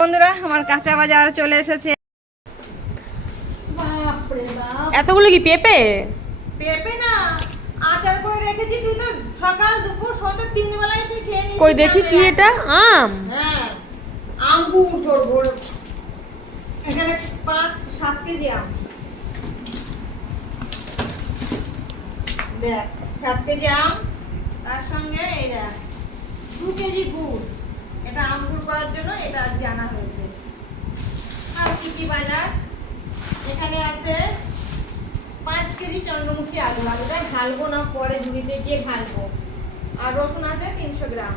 বন্ধুরা আমার কাঁচা বাজার চলে এসেছে। এতগুলো কি পেঁপে? পেঁপে না, আচার করে রেখেছি। তুই তো সকাল দুপুর সন্ধ্যা 3 বেলায় তুই খেয়ে নিস। কই দেখি কি এটা? আম? হ্যাঁ, আঙ্গুর ধরবো। এখানে 5-7 কেজি আম। দেখ 7 কেজি আম, তার সঙ্গে এই দেখ 2 কেজি গুড়। এটা আম গুড় করার জন্য এটা আজকে আনা হয়েছে। আর কি কি বাজার এখানে আছে? 5 কেজি চন্দ্রমুখী আলু। আলুটা ঢালবো না, পরে ঝুড়িতে গিয়ে ঢালবো। আর রসুন আছে 300 গ্রাম,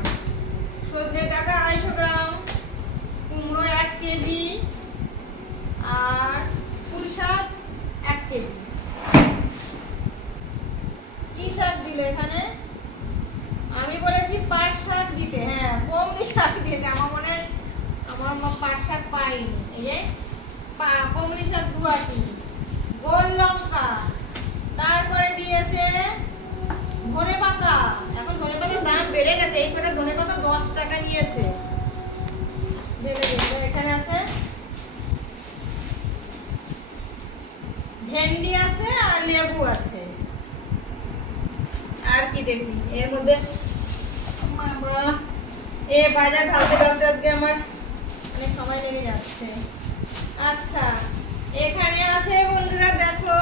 সজনে ডাঁটা 250 গ্রাম, কুমড়ো 1 কেজি, আর পুঁই শাক 1 কেজি। কি শাক দিলে এখানে? আমি বলেছি পাট শাক দিতে। হ্যাঁ, কমলি শাক দিয়েছে। আমার মা পাট শাক পাইনি। এই যে কমলি শাক 2 আটি, গোল লঙ্কা, তারপরে দিয়েছে ধনেপাতা। এখন ধনেপাতার দাম বেড়ে গেছে। এই কটা ধনেপাতা 10 টাকা নিয়েছে। এখানে আছে ভেন্ডি আছে আর লেবু আছে। আর কি দেখি এর মধ্যে? বাজার ঢালতে ঢালতে আজকে আমার অনেক সময় লেগে যাচ্ছে। আচ্ছা, এখানে আছে বন্ধুরা দেখো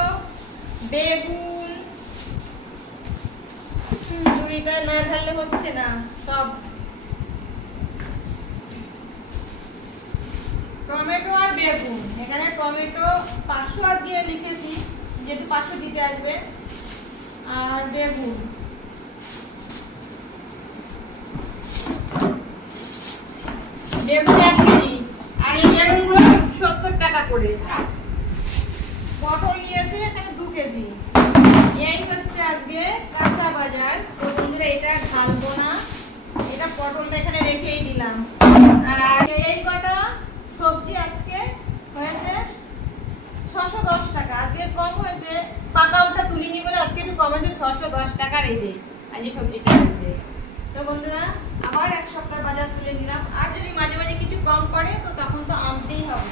বেগুন। ঝুড়িটা না ঢাললে হচ্ছে না। সব টমেটো আর বেগুন। এখানে টমেটো 500 আজকে লিখেছি, যেহেতু 500 দিতে আসবে। আর বেগুন বেগুন 1 কেজি। আর এই বেগুনগুলো 70 টাকা করে। পটল নিয়েছে এখানে 2 কেজি। এই হচ্ছে আজকে কাঁচা বাজার। তো বন্ধুরা এটা ঢালবো না, এটা পটলটা এখানে রেখেই দিলাম। আর এই কটা সবজি আজকে হয়েছে 610 টাকা। আজকে কম হয়েছে, পাকা ওটা তুলিনি বলে আজকে একটু কম হয়েছে। 610 টাকার এই যে আজকে সবজিটা হয়েছে। তো বন্ধুরা আবার 1 সপ্তাহ বাজার তুলে নিলাম। আর যদি মাঝে মাঝে কিছু কম করে তো তখন তো আনতেই হবে।